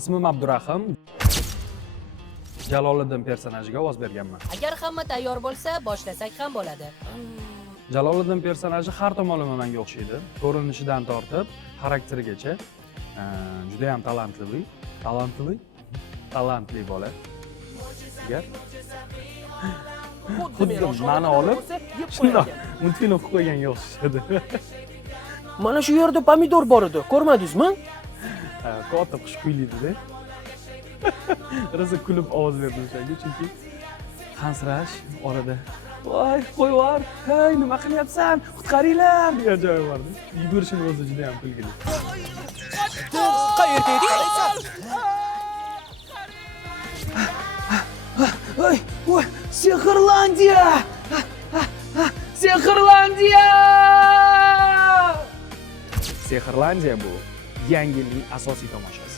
Ismim Abdurahim. Jaloliddin personajiga ovoz berganman. Agar hamma tayyor bo'lsa, boshlasak ham bo'ladi. Jaloliddin personaji har tomonlama menga o'xshaydi. Ko'rinishidan tortib, xarakterigacha juda ham talantli bola. Agar xuddi ma'ni olib, shundoq multfilm o'qib qo'yganga o'xshaydi. Mana shu yerda pomidor bor edi, ko'rmadingizmi? Katta xush kuyliydi-da. Rosa kulib ovoz berdim o'shanga, chunki hansirash orada voy qo'yvor, hey nima qilyapsan? Qutqaringlar degan joyi bor. Yugurishim o'zi juda ham kulgili. Qayerga eding? Voy, Sehrlandiya! Sehrlandiya! Sehrlandiya bu yangi yilning asosiy tomoshasi.